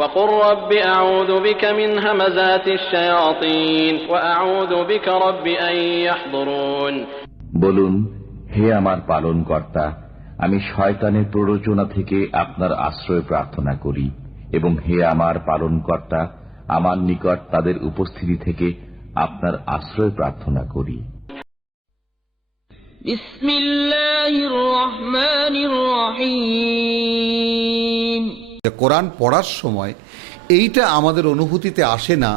وقل رب أعوذ بك من همزات الشياطين وأعوذ بك رب أن يحضرون। বলুন, হে আমার পালনকর্তা, আমি শয়তানের প্ররোচনা থেকে আপনার আশ্রয় প্রার্থনা করি, এবং হে আমার পালনকর্তা, আমার নিকট তাদের উপস্থিতি থেকে আপনার আশ্রয় প্রার্থনা করি। বিসমিল্লাহির রহমানির রহিম। কোরআন পড়ার সময় এইটা আমাদের অনুভূতিতে আসে না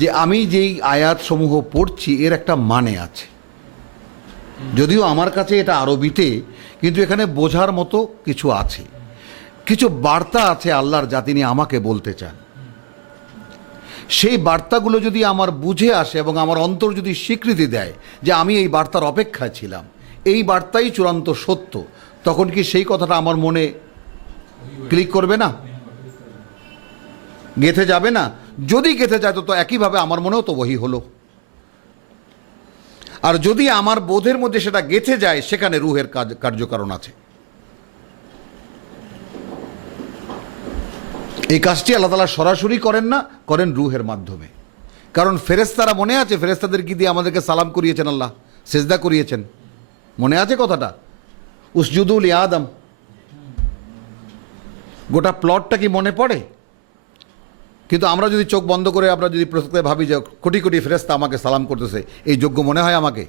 যে আমি যেই আয়াত সমূহ পড়ছি এর একটা মানে আছে, যদিও আমার কাছে এটা আরবিতে, কিন্তু এখানে বোঝার মতো কিছু আছে, কিছু বার্তা আছে আল্লাহর যা তিনি আমাকে বলতে চান। সেই বার্তাগুলো যদি আমার বুঝে আসে এবং আমার অন্তর যদি স্বীকৃতি দেয় যে আমি এই বার্তার অপেক্ষায় ছিলাম, এই বার্তাই চূড়ান্ত সত্য, তখন কি সেই কথাটা আমার মনে ক্লিক করবে না, গেঁথে যাবে না? যদি গেঁথে যায় তো একইভাবে আমার মনেও তো ওহী হলো। আর যদি আমার বোধের মধ্যে সেটা গেঁথে যায়, সেখানে রুহের কার্যকারণ আছে। এই কাজটি আল্লাহ তাআলা সরাসরি করেন না, করেন রুহের মাধ্যমে। কারণ ফেরেশতারা, মনে আছে ফেরেশতাদের কি দিয়ে আমাদেরকে সালাম করিয়েছেন আল্লাহ, সেজদা করিয়েছেন, মনে আছে কথাটা? উসজুদু লি আদম, গোটা প্লটটা কি মনে পড়ে? কিন্তু আমরা যদি চোখ বন্ধ করে আমরা যদি প্রত্যেকে ভাবি যে কোটি কোটি ফেরেশতা আমাকে সালাম করতেছে, এই যোগ্য মনে হয় আমাকে?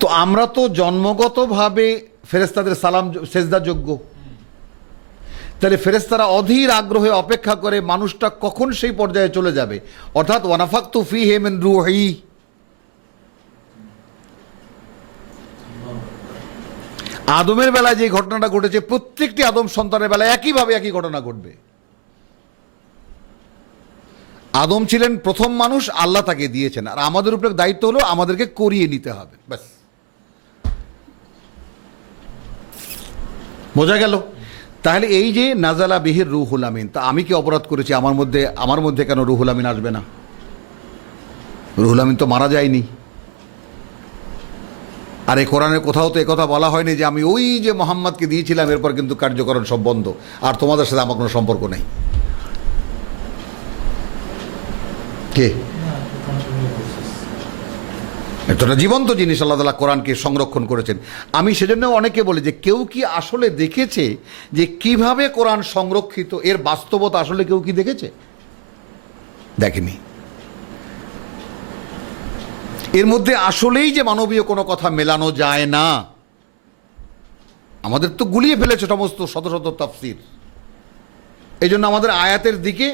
তো আমরা তো জন্মগতভাবে ফেরেশতাদের সালাম সেজদা যোগ্য। তাহলে ফেরেশতারা অধীর আগ্রহে অপেক্ষা করে মানুষটা কখন সেই পর্যায়ে চলে যাবে, অর্থাৎ ওয়ানাফাকতু ফীহি মিন রূহি। আদমের বেলায় যে ঘটনাটা ঘটেছে, প্রত্যেকটি আদম সন্তানের বেলায় একইভাবে একই ঘটনা ঘটবে। আদম ছিলেন প্রথম মানুষ, আল্লাহ তাকে দিয়েছেন, আর আমাদের উপরে দায়িত্ব হলো আমাদেরকে করিয়ে নিতে হবে, ব্যাস। বোঝা গেল? তাহলে এই যে নাজালা বিহির রুহুল আমিন, তা আমি কি অপরাধ করেছি? আমার মধ্যে কেন রুহুল আমিন আসবে না? রুহুল আমিন তো মারা যায়নি। আর এই কোরআনের কোথাও তো একথা বলা হয়নি যে আমি ওই যে মোহাম্মদকে দিয়েছিলাম এরপর কিন্তু কার্যকরণ সব বন্ধ, আর তোমাদের সাথে আমার কোনো সম্পর্ক নেই। কে? এতটা জীবন্ত জিনিস আল্লাহ তাআলা কোরআনকে সংরক্ষণ করেছেন। আমি সেজন্য অনেকে বলি যে কেউ কি আসলে দেখেছে যে কিভাবে কোরআন সংরক্ষিত, এর বাস্তবতা আসলে কেউ কি দেখেছে? দেখেনি। এর মধ্যে আসলেই যে মানবীয় কোনো কথা মেলানো যায় না, আমাদের তো গুলিয়ে ফেলেছে সমস্ত শত শত তাফসীর। এই জন্য আমাদের আয়াতের দিকে,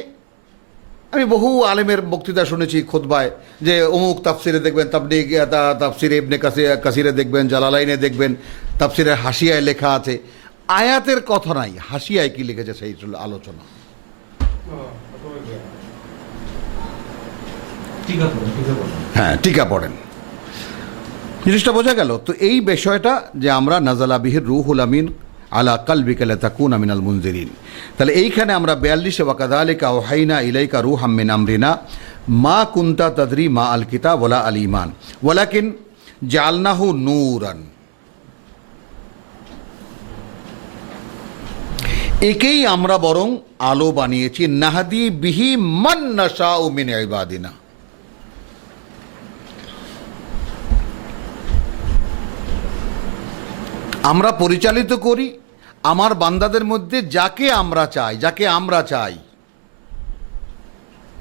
আমি বহু আলেমের বক্তৃতা শুনেছি খুতবায়, যে অমুক তাফসিরে দেখবেন, তাফসিরে ইবনে কাসিরে দেখবেন, জালালাইনে দেখবেন, তাফসিরের হাসিয়ায় লেখা আছে, আয়াতের কথা নাই, হাসিয়ায় কি লিখেছে সেই আলোচনা। হ্যাঁ, টিকা পড়েন, জিনিসটা বোঝা গেল। তো এই বিষয়টা যে আমরা নাজালা বিহির রুহুল আমিন আলা কালবিকা লিতাকুনা মিনাল মুনজিরিন, তাহলে এইখানে আমরা 42 ওয়া কাযালিকা ওয়াহাইনা ইলাইকা রূহাম মিন আমরিনা মা কুনতা তাদরি মা আল কিতাব ওয়ালা আল ঈমান ওয়ালাকিন জাআলনাহু নূরান, একেই আমরা বরং আলো বানিয়েছি, নাহদি বিহি মান নাশাউ মিন ইবাদিনা। আমরা পরিচালিত করি আমার বান্দাদের মধ্যে যাকে আমরা চাই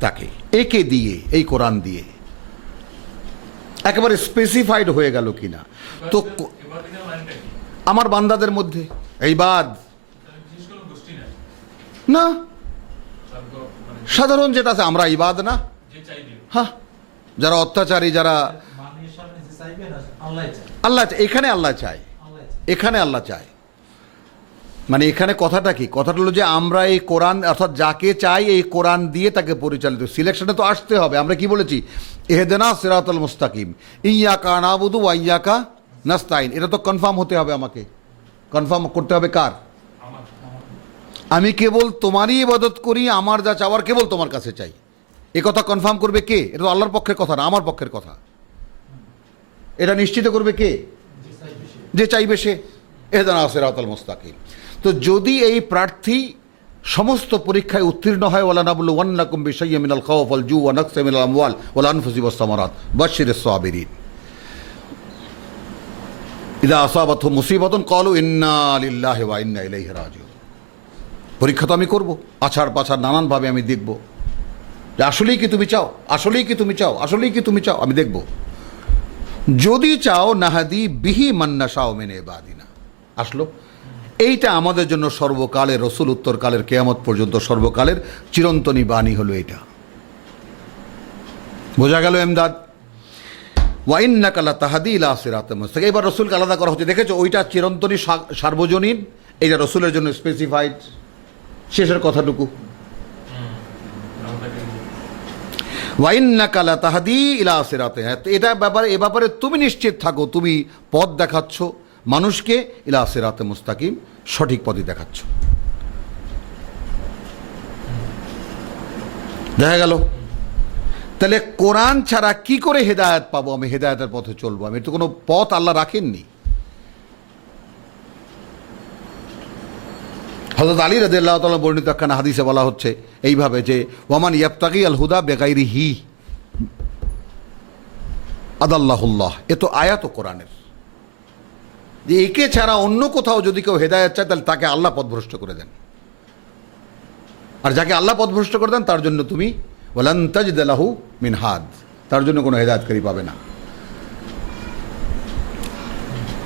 তাকে, একে দিয়ে, এই কোরআন দিয়ে। একেবারে স্পেসিফাইড হয়ে গেল কিনা? তো আমার বান্দাদের মধ্যে এই বাদ না, সাধারণ যেটা আছে, আমরা ইবাদ না? হ্যাঁ, যারা অত্যাচারী, যারা আল্লাহ, এখানে আল্লাহ চায়, এখানে আল্লাহ চায়। মানে এখানে কথাটা কি? কথাটা হলো যে আমরা এই কোরআন, অর্থাৎ যাকে চাই এই কোরআন দিয়ে তাকে পরিচালিত, সিলেকশনে তো আসতে হবে। আমরা কি বলেছি? ইহদিনা সিরাতাল মুস্তাকিম, ইয়্যাকা না'বুদু ওয়া ইয়্যাকা নাস্তাইন। এটা তো কনফার্ম হতে হবে, আমাকে কনফার্ম করতে হবে। কার? আমি কেবল তোমারই ইবাদত করি, আমার যা চাওয়ার কেবল তোমার কাছে চাই। এ কথা কনফার্ম করবে কে? এটা তো আল্লাহর পক্ষের কথা না, আমার পক্ষের কথা। এটা নিশ্চিত করবে কে? যে চাইবে সে। ইহদিনা সিরাতাল মুস্তাকিম। তো যদি এই প্রার্থী সমস্ত পরীক্ষায় উত্তীর্ণ হয়, ওয়ালা নাবলুওয়ান্নাকুম বিশাইয়্যিন মিনাল খাউফ ওয়াল জু' ওয়া নাকসিম মিনাল আমওয়াল ওয়াল আনফুসি ওয়াস সামারাত বাশশিরিস সাবিরিন ইযা আসাবাতহুম মুসিবাতুন ক্বালু ইন্না লিল্লাহি ওয়া ইন্না ইলাইহি রাজিউন। পরীক্ষা তো আমি করব, আছাড় পাছাড় নানানভাবে আমি দেখব যে আসলেই কি তুমি চাও, আসলেই কি তুমি চাও, আসলেই কি তুমি চাও, আমি দেখব। যদি চাও নাহাদি বিহি মান নাশাউ মিন ইবাদিনা, আসলো। এইটা আমাদের জন্য সর্বকালের রসুল, উত্তরকালের কিয়ামত পর্যন্ত সর্বকালের চিরন্তনী বাণী হলো এটা। বোঝা গেল এমদাদ? ওয়া ইন্নাকা লাতাহদি ইলা সিরাতিন মুস্তাকিম। এবার রসুলকে আলাদা করা হচ্ছে, দেখেছো? ওইটা চিরন্তনী সার্বজনীন, এইটা রসুলের জন্য স্পেসিফাইড, শেষের কথাটুকু। ওয়া ইন্নাকা লাতাহদি ইলা সিরাতিন, এটা ব্যাপারে, এ ব্যাপারে তুমি নিশ্চিত থাকো, তুমি পথ দেখাচ্ছ মানুষকে, ইলা সিরাতে মুস্তাকিম, সঠিক পথই দেখাচ্ছ। দেখা গেল? তাহলে কোরআন ছাড়া কি করে হেদায়েত পাবো? আমি হেদায়েতের পথে চলবো, আমি তো কোনো পথ আল্লাহ রাখেননি। হযরত আলী রাদিয়াল্লাহু তাআলা বর্ণিত একখানা হাদিসে বলা হচ্ছে এইভাবে যে ওয়ামান ইয়াবতাগি আল হুদা বিগাইরিহি আদাল্লাহুল্লাহ। এ তো আয়াত কোরআনের, যে একে ছাড়া অন্য কোথাও যদি কেউ হেদায়েত চায় তাহলে তাকে আল্লাহ পথভ্রষ্ট করে দেন, আর যাকে আল্লাহ পথভ্রষ্ট করে দেন তার জন্য তুমি ওয়ালান তাজিদ লাহু মিন হাদ, তার জন্য কোনো হেদায়েতকারী পাবে না।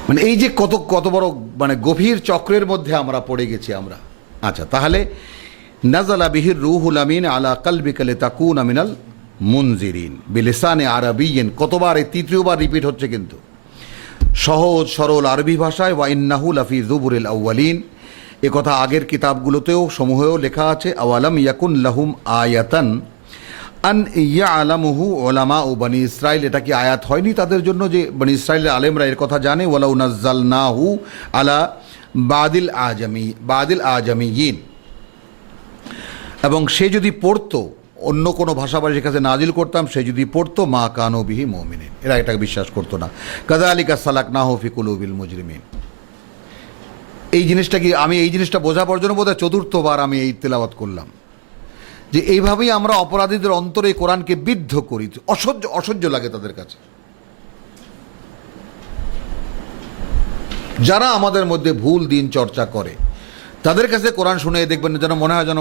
মানে এই যে কত বড় মানে গভীর চক্রের মধ্যে আমরা পড়ে গেছি আমরা। আচ্ছা, তাহলে নাযালা বিহির রূহুল আমিন আলা কলবিকা লিতাকুনা মিনাল মুনজিরিন বিলিসানে আরাবিয়্যিন, কতবার? এই তৃতীয়বার রিপিট হচ্ছে কিন্তু, সহজ সরল আরবি ভাষায়। ওয়া ইন্নাহু লাফি যুবুরিল আউয়ালিন, এ কথা আগের কিতাবগুলোতেও সমূহেও লেখা আছে। আওয়ালাম ইয়াকুন লাহুম আয়াতান আন ইয়ালামুহু উলামা ও বনি ইসরাইল, এটা কি আয়াত হয়নি তাদের জন্য যে বনি ইসরাইলের আলেমরা এর কথা জানে? ওয়ালাউ নাজ্জালনাহু আলা বাদিল আজামিয়িন, এবং সে যদি পড়তো, অন্য কোনো ভাষাভাষীর কাছে নাজিল করতাম, সে যদি পড়তো, মা কানু বিহি মুমিনিন, এরা এটাকে বিশ্বাস করতো না। কাযালিকা সালাকনাহু ফি কুলুবিল মুজরিমিন। এই জিনিসটা কি, আমি এই জিনিসটা বোঝাবার জন্য বোধহয় চতুর্থবার আমি এই তেলাওয়াত করলাম, যে এইভাবেই আমরা অপরাধীদের অন্তরে কোরআনকে বিদ্ধ করি, অসহ্য লাগে তাদের কাছে। যারা আমাদের মধ্যে ভুল দিন চর্চা করে তাদের কাছে কোরআন শুনে দেখবেন যেন মনে হয় যেন,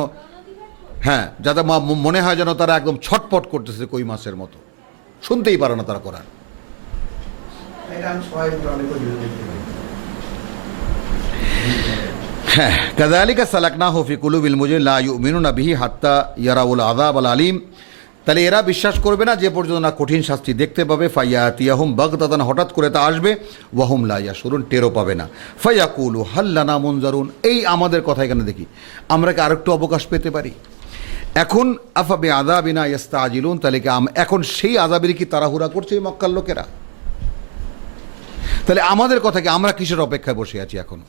হ্যাঁ, যাতে মনে হয় যেন তারা একদম ছটপট করতেছে কই মাছের মতো, শুনতেই পারে না তারা কোরআন। হ্যাঁ, কাযালিকা সালাকনাহু ফি কুলুবিল মুজরিমিন লা ইউমিনুনা বিহি হাত্তা ইয়ারাউল আযাবাল আলীম, তাহলে এরা বিশ্বাস করবে না যে পর্যন্ত না কঠিন শাস্তি দেখতে পাবে। ফায়াতিয়াহুম বাগতাতান, হঠাৎ করে তা আসবে। ওয়াহুম লা ইয়াশউরুন, টেরও পাবে না। ফায়াকুলু হাল লানা মুনজারুন, এই আমাদের কথা এখানে দেখি, আমরা কি আরেকটু অবকাশ পেতে পারি? এখন আফা বিআযাবিনা ইস্তাজিলুন, তাহলে কি এখন সেই আযাবের কি তাড়াহুড়া করছে এই মক্কার লোকেরা? তাহলে আমাদের কথা কি, আমরা কিসের অপেক্ষায় বসে আছি এখন?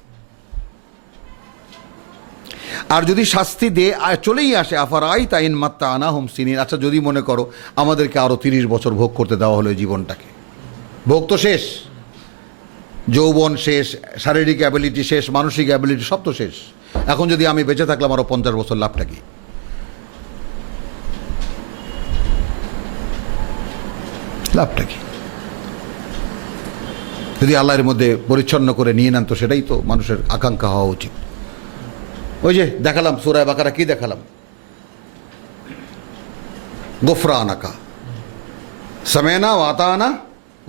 আর যদি শাস্তি দে চলেই আসে, আফারাই তাইন মাত্তা আনাহুম সিনিন, আচ্ছা যদি মনে করো আমাদেরকে আরো 30 বছর ভোগ করতে দেওয়া হলো জীবনটাকে, ভোগ তো শেষ, যৌবন শেষ, শারীরিক অ্যাবিলিটি শেষ, মানসিক অ্যাবিলিটি সব তো শেষ, এখন যদি আমি বেঁচে থাকলাম আরো 50 বছর, লাভটা কি? লাভটা কি? যদি আল্লাহর মধ্যে পরিচ্ছন্ন করে নিয়ে নেন তো সেটাই তো মানুষের আকাঙ্ক্ষা হওয়া উচিত। ওই যে দেখালাম সূরা বাকারা, কি দেখালাম? গোফরানাকা সামেনা ওয়া আতানা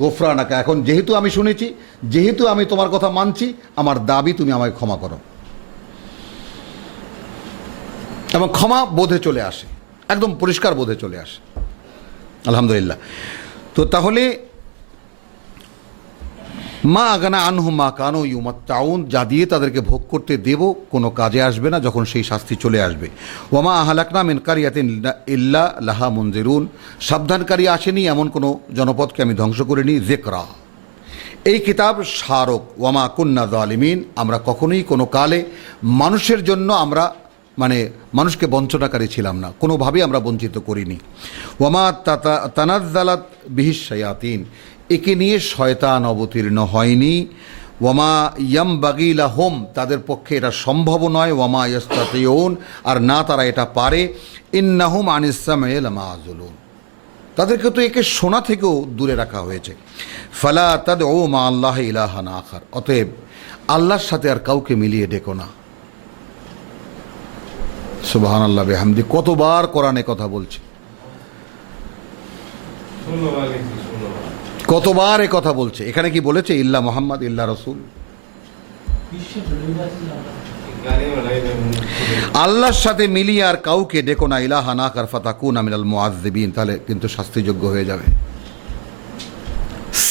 গোফরানাকা। এখন যেহেতু আমি শুনেছি, যেহেতু আমি তোমার কথা মানছি, আমার দাবি তুমি আমায় ক্ষমা করো, এবং ক্ষমা বোধে চলে আসে, একদম পরিষ্কার বোধে চলে আসে। আলহামদুলিল্লাহ। তো তাহলে মা আগানা আনহু মা কানু ইউমাত্তাউন, যা দিয়ে তাদেরকে ভোগ করতে দেব কোনো কাজে আসবে না যখন সেই শাস্তি চলে আসবে। ওয়ামা আহলাকনা মিন কারিয়াতিন ইল্লা লাহা মুনজিরুন, সাবধানকারী আসেনি এমন কোনো জনপদকে আমি ধ্বংস করিনি। যিকরা, এই কিতাব স্মারক। ওয়ামা কুন্না যালিমিন, আমরা কখনোই কোনো কালে মানুষের জন্য আমরা মানুষকে বঞ্চনাকারী ছিলাম না, কোনোভাবেই আমরা বঞ্চিত করিনি। ওয়ামা তানাজ্জালাত বিহিশ শায়াতিন, একে নিয়ে শয়তান অবতীর্ণ হয়নি। ওয়ামা ইয়ামবাগি লাহুম, তাদের পক্ষে এটা সম্ভব নয়, ওয়ামা ইয়াস্তাতিউন, আর না তারা এটা পারে, ইন্নাহুম আনিস সামঈ লামাযুলুন, তাদেরকে তো একে শোনা থেকেও দূরে রাখা হয়েছে। ফালা তাদউ মা আল্লাহি ইলাহান আখার, অতএব আল্লাহর সাথে আর কাউকে মিলিয়ে ডেকো না। সুবহানাল্লাহ বিহামদি, কতবার কোরআনে কথা বলছে, কতবার এ কথা বলছে। এখানে কি বলেছে? ইল্লা মুহাম্মদ ইল্লা রাসূল। আল্লাহর সাথে মিলিয়ে আর কাউকে ডেকো না, ইলাহা না কার ফাতাকুনা মিনাল মুআযযিবিন, তাহলে কিন্তু শাস্তিযোগ্য হয়ে যাবে।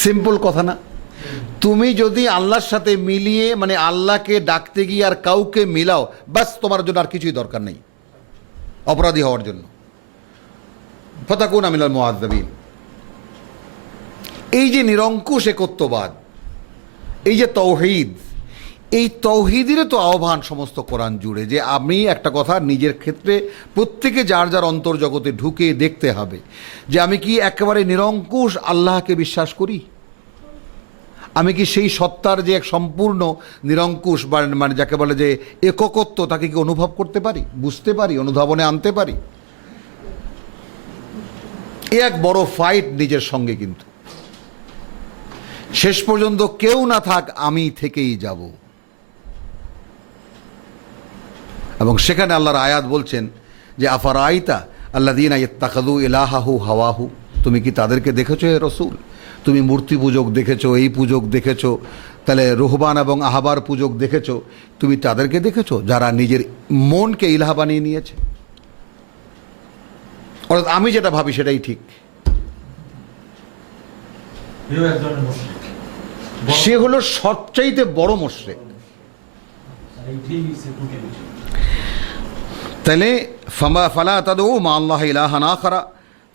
সিম্পল কথা না? তুমি যদি আল্লাহর সাথে মিলিয়ে, মানে আল্লাহকে ডাকতে গিয়ে আর কাউকে মিলাও, বাস তোমার জন্য আর কিছুই দরকার নেই অপরাধী হওয়ার জন্য। ফাতাকুনা মিনাল মুআযযিবিন। এই যে নিরঙ্কুশ একত্ববাদ, এই যে তৌহিদ, এই তৌহিদের তো আহ্বান সমস্ত কোরআন জুড়ে, যে আমি একটা কথা নিজের ক্ষেত্রে প্রত্যেকে যার যার অন্তর্জগতে ঢুকে দেখতে হবে যে আমি কি একেবারে নিরঙ্কুশ আল্লাহকে বিশ্বাস করি, আমি কি সেই সত্তার যে এক সম্পূর্ণ নিরঙ্কুশ মানে যাকে বলে যে এককত্ব, তাকে কি অনুভব করতে পারি, বুঝতে পারি, অনুধাবনে আনতে পারি। এ এক বড় ফাইট নিজের সঙ্গে, কিন্তু শেষ পর্যন্ত কেউ না থাক, আমি থেকেই যাব। এবং সেখানে আল্লাহর আয়াত বলছেন যে আফারাইতা আল্লাযীনা ইত্তাখাযু ইলাহাহু হাওয়াহু, তুমি কি তাদেরকে দেখেছো হে রাসূল? তুমি মূর্তি পূজক দেখেছো, এই পূজক দেখেছো, তাহলে রুহবান এবং আহবার পূজক দেখেছো, তুমি তাদেরকে দেখেছো যারা নিজের মনকে ইলাহা বানিয়ে নিয়েছে, অর্থাৎ আমি যেটা ভাবি সেটাই ঠিক। সে হলো সবচাইতে বড় মুশরিক। তাহলে ফালা তাদউ মা আল্লাহি ইলাহান আখারা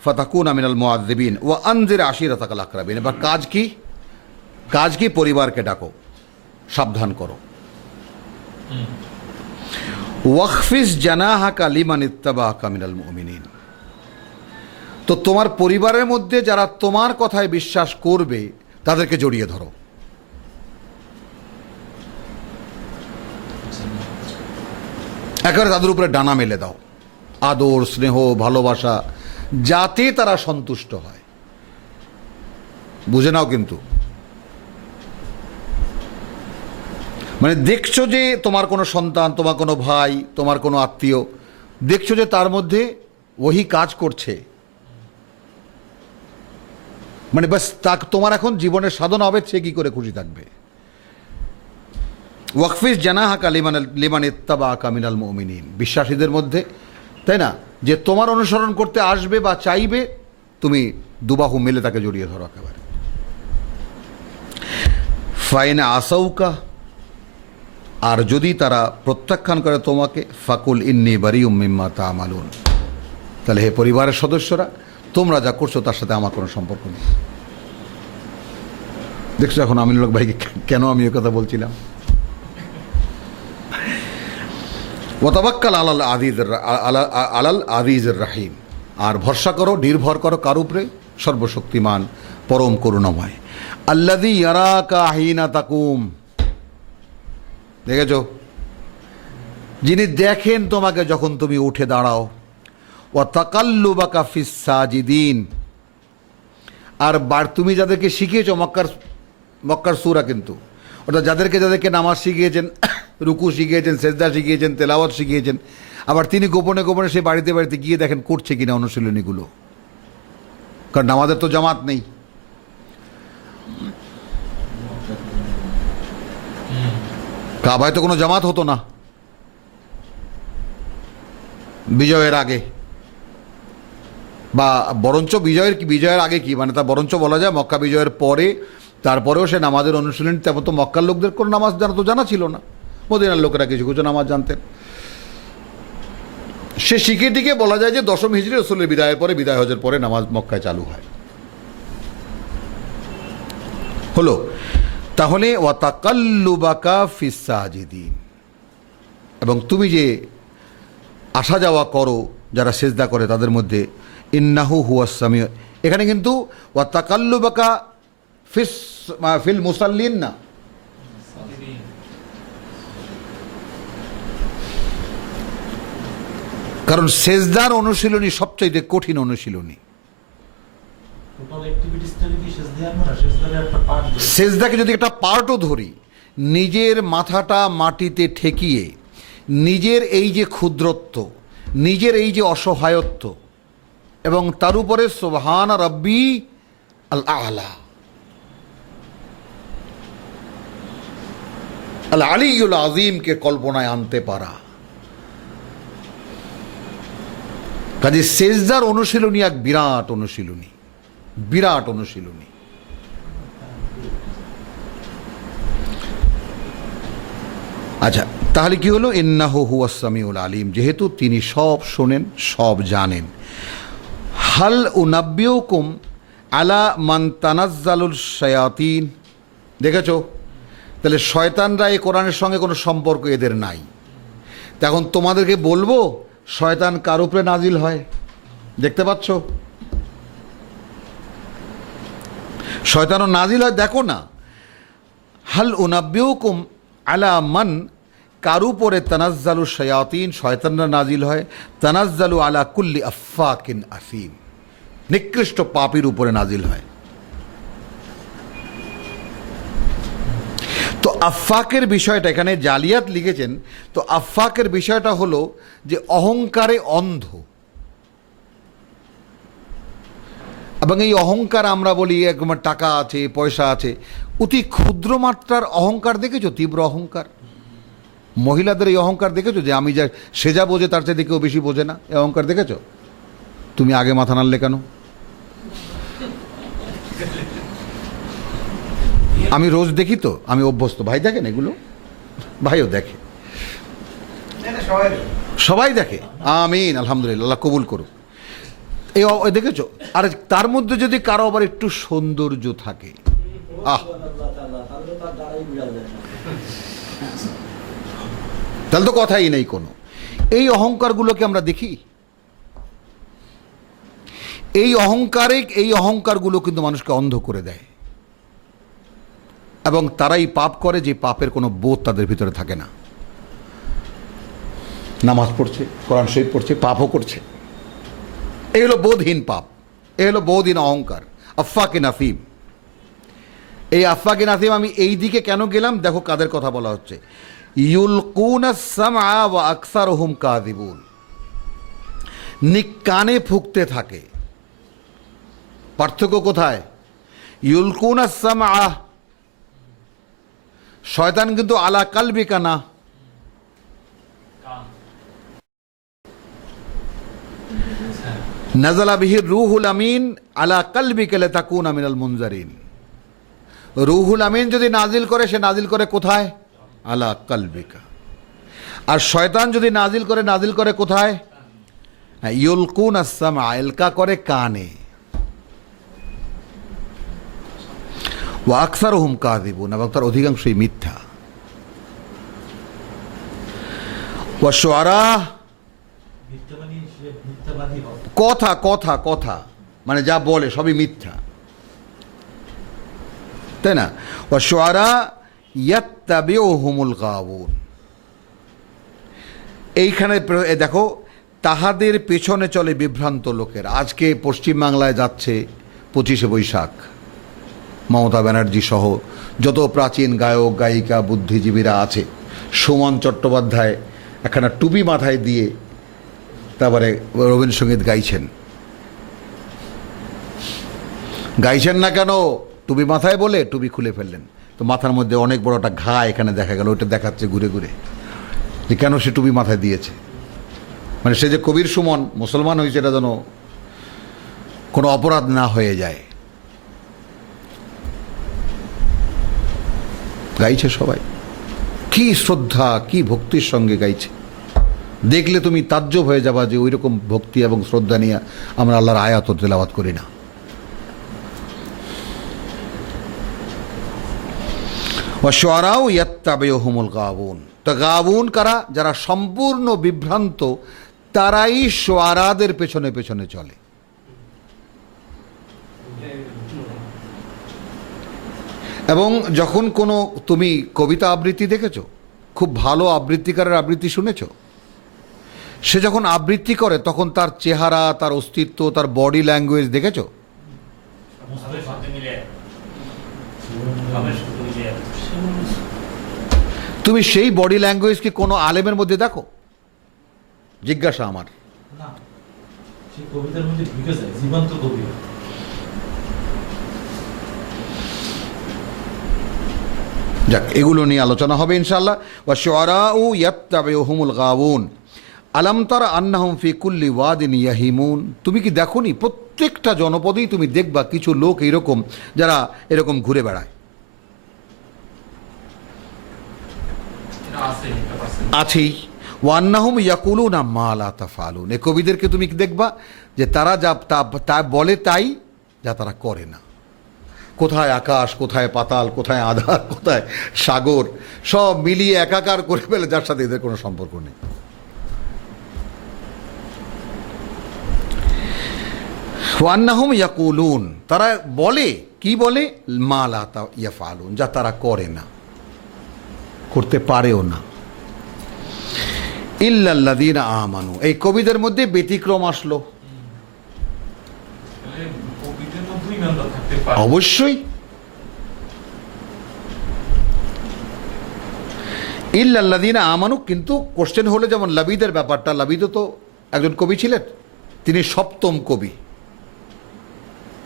ফাতাকুনা মিনাল মুআযযিবিন ওয়া আনজির আশিরাতাকাল আকরাবিন। এবার কাজ কি? কাজ কি? পরিবারকে ডাকো, সাবধান করো। ওয়াখফিজ জানাহাকা লিমান ইত্তাবাআকা মিনাল মুমিনিন। তো তোমার পরিবারের মধ্যে যারা তোমার কথায় বিশ্বাস করবে তাদেরকে জড়িয়ে ধরো। একেবারে তাদের উপরে ডানা মেলে দাও, আদর, স্নেহ, ভালোবাসা, যাতে তারা সন্তুষ্ট হয়। বুঝে নাও কিন্তু, মানে দেখছো যে তোমার কোনো সন্তান, তোমার কোনো ভাই, তোমার কোনো আত্মীয়, দেখছো যে তার মধ্যে ওহি কাজ করছে, মানে বাস তা তোমার এখন জীবনের সাধনা হবে, সে কি করে খুশি থাকবে। ওয়াকফিজ জানাহাকা লিমান ইত্তাবাআকা মিনাল মুমিনিন, বিশ্বাসীদের মধ্যে, তাই না, যে তোমার অনুসরণ করতে আসবে বা চাইবে, তুমি দুবাহু মেলে তাকে জড়িয়ে ধরো একেবারে। ফাইনা আসাউকা, আর যদি তারা প্রত্যাখ্যান করে তোমাকে, ফাকুল ইন্নী বারিউম মিম্মা তা'মালুন, তাহলে হে পরিবারের সদস্যরা, তোমরা যা করছো তার সাথে আমার কোনো সম্পর্ক নেই। দেখছো এখন আমিনুল হক ভাইকে কেন আমি এই কথা বলছিলাম। ওয়াতাওয়াক্কাল আলাল আজিজের রাহিম, আর ভরসা করো, নির্ভর করো কার উপরে? সর্বশক্তিমান, পরম করুণাময়। আল্লাযী ইয়ারাকা হিনা তাকুম, দেখেছো, যিনি দেখেন তোমাকে যখন তুমি উঠে দাঁড়াও। ওয়া তাকাল্লুবাকা ফিস সাজিদিন, আর তুমি যাদেরকে শিখিয়েছো, মক্কার সূরা কিন্তু, অর্থাৎ যাদেরকে নামাজ শিখিয়েছেন, রুকু শিখিয়েছেন, সেজদা শিখিয়েছেন, তেলাওয়াত শিখিয়েছেন, আবার তিনি গোপনে গোপনে সে বাড়িতে বাড়িতে গিয়ে দেখেন করছে কিনা অনুশীলনীগুলো, কারণ আমাদের তো জামাত নেই। কাবায় তো কোনো জামাত হতো না বিজয়ের আগে, বা বরঞ্চ বিজয়ের আগে কি মানে তা বরঞ্চ বলা যায় মক্কা বিজয়ের পরে, তারপরেও সে নামাজের অনুশীলন, তেমন তো মক্কার লোকদের কোনো নামাজ জানা ছিল না, মদিনার লোকেরা কিছু কিছু নামাজ জানতেন। সে শিখে টিকে বলা যায় যে 10ম হিজরি রাসূলের বিদায়ের পরে, বিদায় হজের পরে নামাজ মক্কায় চালু হয়। হলো, তাহলে ওয়া তাকাল্লুবাকা ফিস সাজিদিন, এবং তুমি যে আসা যাওয়া করো যারা সেজদা করে তাদের মধ্যে, ইন্নাহু হুয়াস সামিউ, এখানে কিন্তু ওয়া তাকাল্লুবাকা ফিল মুসাল্লিন না, কারণ সেজদার অনুশীলনী সবচাইতে কঠিন অনুশীলনী। সেজদাকে যদি একটা পার্টও ধরি, নিজের মাথাটা মাটিতে ঠেকিয়ে নিজের এই যে ক্ষুদ্রত্ব, নিজের এই যে অসহায়ত্ব, এবং তার উপরে সুবহান রাব্বি আল আলা আল আলিয়ুল আযীমকে কল্পনায় আনতে পারা, কাজে সেজদার অনুশীলনী এক বিরাট অনুশীলনী, বিরাট অনুশীলনী। আচ্ছা, তাহলে কি হলো? ইন্নাহু হুয়াস সামিউল আলিম, যেহেতু তিনি সব শোনেন, সব জানেন। হাল উনাব্বিউকুম আলা মান তানাজ্জালুল শায়াতিন, দেখেছো? তাহলে শয়তানরা এই কোরআনের সঙ্গে কোনো সম্পর্ক এদের নাই। তা এখন তোমাদেরকে বলবো শয়তান কার উপরে নাজিল হয়? দেখতে পাচ্ছ শয়তানও নাজিল হয়, দেখো না। হাল উনাব্বিউকুম আলা মান, কার উপরে তানাজ্জালু শায়াতিন, শয়তানরা নাজিল হয়। তানাজ্জালু আলা কুল্লি আফাকিন আসিম, নিকৃষ্ট পাপীর উপরে নাজিল হয়। তো আফাকের বিষয়টা এখানে জালিয়াত লিখেছেন, তো আফাকের বিষয়টা হলো যে অহংকারে অন্ধ। এবং এই অহংকার আমরা বলি একদম টাকা আছে, পয়সা আছে, অতি ক্ষুদ্র মাত্রার অহংকার দেখেছো? তীব্র অহংকার। মহিলাদের এই অহংকার দেখেছো? যে আমি যা সে যা বোঝে তার চেয়ে কেউ বেশি বোঝে না, এই অহংকার দেখেছো? তুমি আগে মাথা নাড়লে কেন? আমি রোজ দেখি, তো আমি অভ্যস্ত। ভাই দেখেন এগুলো? ভাইও দেখে, সবাই দেখে। আমিন, আলহামদুলিল্লাহ, আল্লাহ কবুল করুক। এই দেখেছো? আর তার মধ্যে যদি কারো আবার একটু সৌন্দর্য থাকে, তাহলে তো কথাই নেই কোনো। এই অহংকারগুলোকে আমরা দেখি, এই অহংকারগুলো কিন্তু মানুষকে অন্ধ করে দেয়, এবং তারাই পাপ করে যে পাপের কোনো বোধ তাদের ভিতরে থাকে না। নামাজ পড়ছে, কোরআন শরীফ পড়ছে, পাপও করছে। এই হলো বোধহীন পাপ, এই হলো বোধহীন অহংকার, আফাকে নাফিম। এই আফাকে নাফিম, আমি এই দিকে কেন গেলাম? দেখো কাদের কথা বলা হচ্ছে। ইউলকুনাস সামআ ওয়া আকসারুহুম কাযিবুন, কানে ফুঁকতে থাকে। পার্থক্য কোথায়? ইউলকুনাস সামআ, শয়তান কিন্তু আলা কালবিকা না, নাযালা বিহির রূহুল আমিন আলা কালবিকা লিতাকুনা মিনাল মুনজারিন। রূহুল আমিন যদি নাজিল করে, সে নাজিল করে কোথায়? আলা কালবিকা। আর শয়তান যদি নাজিল করে কোথায়? ইউলকুনাস সামআ, ইলকা করে কানে। ওয়া আকসারুহুম কাযিবুন, এবং তার অধিকাংশই মিথ্যা। ওয়া শুআরা, কথা মানে যা বলে সবই মিথ্যা, তাই না? ওয়া শুআরা ইয়াত্তাবিউহুমুল গাওয়ুন, এইখানে দেখো, তাহাদের পেছনে চলে বিভ্রান্ত লোকের। আজকে পশ্চিমবাংলায় যাচ্ছে 25শে বৈশাখ, মমতা ব্যানার্জি সহ যত প্রাচীন গায়ক গায়িকা বুদ্ধিজীবীরা আছে, সুমন চট্টোপাধ্যায় একখানা টুপি মাথায় দিয়ে তারপরে রবীন্দ্রসঙ্গীত গাইছেন না কেন? টুপি মাথায় বলে টুপি খুলে ফেললেন, তো মাথার মধ্যে অনেক বড় একটা ঘা এখানে দেখা গেল। ওইটা দেখাচ্ছে ঘুরে ঘুরে যে কেন সে টুপি মাথায় দিয়েছে। মানে সে যে কবির সুমন, মুসলমান হয়েছে, এটা যেন কোনো অপরাধ না হয়ে যায়। গাইছে সবাই, কি শ্রদ্ধা, কি ভক্তির সঙ্গে গাইছে। দেখলে তুমি তাজ্জব হয়ে যাবা যে ওই রকম ভক্তি এবং শ্রদ্ধা নিয়ে আমরা আল্লাহর আয়াত ও তেলাওয়াত করি না। ওয়া শুআরাউ ইয়াত্তাবিউহুমুল গাওয়ুন, তো গাওয়ুন কারা? যারা সম্পূর্ণ বিভ্রান্ত, তারাই শুআরাদের পেছনে পেছনে চলে। এবং যখন কোনো তুমি কবিতা আবৃত্তি দেখেছো, খুব ভালো আবৃত্তিকারের আবৃত্তি শুনেছো, সে যখন আবৃত্তি করে তখন তার চেহারা, তার অস্তিত্ব, তার বডি ল্যাঙ্গুয়েজ দেখেছো? তুমি সেই বডি ল্যাঙ্গুয়েজ কি কোনো আলেমের মধ্যে দেখো? জিজ্ঞাসা আমার। কবিতার মধ্যে ঢুকে যায়, জীবন্ত কবি। যাক, এগুলো নিয়ে আলোচনা হবে ইনশাআল্লাহ। ওয়া শুআরাউ ইয়াত্তাবিউহুমুল গাওয়ুন আলাম তারা আন্নাহুম ফি কুল্লি ওয়াদিন ইয়াহিমুন। তুমি কি দেখোনি প্রত্যেকটা জনপদেই তুমি দেখবা কিছু লোক এরকম যারা এরকম ঘুরে বেড়ায়। আছেই। ওয়ান্নাহুম ইয়াকুলুনা মা লা তাফআলুন। এই কবিদেরকে তুমি কি দেখবা যে তারা যা তা বলে তাই, যা তারা করে না। কোথায় আকাশ, কোথায় পাতাল, কোথায় আধার, কোথায় সাগর, সব মিলিয়ে একাকার করে ফেলে, যার সাথে এদের কোনো সম্পর্ক নেই। ওয়ান্নাহুম ইয়াকুলুন, তারা বলে, কি বলে? মা লা ইয়াফআলুন, যা তারা করে না, করতে পারেও না। ইল্লাল্লাযীনা আমানু, এই কবিদের মধ্যে ব্যতিক্রম আসলো। অবশ্যই ইল্লাল্লাযীনা আমানু, কিন্তু কোশ্চেন হলো যেমন লাবিদের ব্যাপারটা, লাবিদও তো একজন কবি ছিলেন, তিনি সপ্তম কবি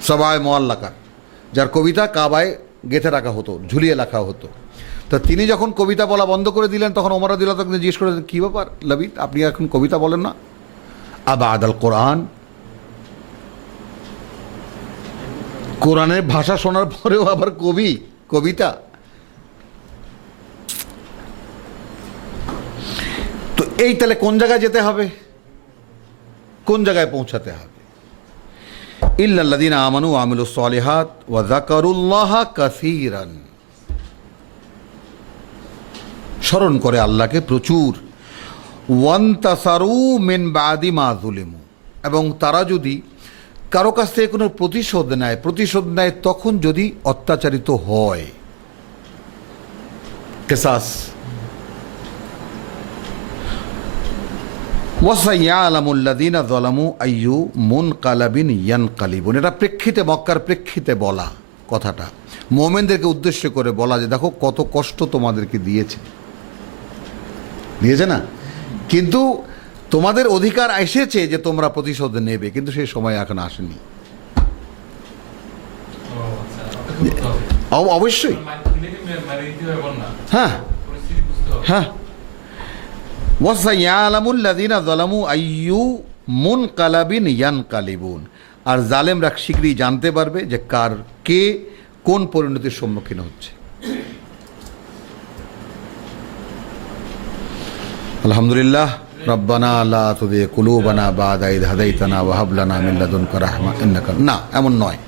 সবায় মুআল্লাকা, যার কবিতা কাবায় গেঁথে রাখা হতো, ঝুলিয়ে রাখা হতো। তো তিনি যখন কবিতা বলা বন্ধ করে দিলেন তখন ওমর রাদিয়াল্লাহু তাআলা জিজ্ঞেস করে, কী ব্যাপার লাবিদ, আপনি এখন কবিতা বলেন না? আবাদাল কোরআন, কোরআনের ভাষা শোনার পরেও আবার কবিতা। তো এই তাহলে কোন জায়গায় যেতে হবে, কোন জায়গায় পৌঁছাতে হবে? ইল্লাল্লাযীনা আমানু ওয়া আমিলুস সালিহাত ওয়া যাকারুল্লাহা কাসীরান, স্মরণ করে আল্লাহকে প্রচুর। ওয়ান্তাসারু মিন বাদি মা যুলিমু, এবং তারা যদি কারো কাছ থেকে কোনো প্রতিশোধ নেয় তখন যদি অত্যাচারিত হয়, কিসাস। ওয়াসাইয়ালামুল্লাযীনা যালামু আইয়ু মুনকালাবিন ইয়ানকালিবুন, এটা প্রেক্ষিতে, মক্কার প্রেক্ষিতে বলা কথাটা, মুমিনদেরকে উদ্দেশ্য করে বলা যে দেখো কত কষ্ট তোমাদেরকে দিয়েছে না, কিন্তু তোমাদের অধিকার এসেছে যে তোমরা প্রতিশোধ নেবে, কিন্তু সেই সময় এখন আসেনি। অবশ্যই, হ্যাঁ হ্যাঁ। ওয়াসাইয়ালামুল্লাযীনা যালামু আইয়ু মুনকালাবিন ইয়ানকালিবুন, আর জালেমরা শীঘ্রই জানতে পারবে যে কে কোন পরিণতির সম্মুখীন হচ্ছে। আলহামদুলিল্লাহ। রব্বানা লা তুযিগ কুলুবানা বা'দা ইয হাদাইতানা ওয়া হাব লানা মিন লাদুনকা রাহমা ইন্নাকা, না এমন নয়।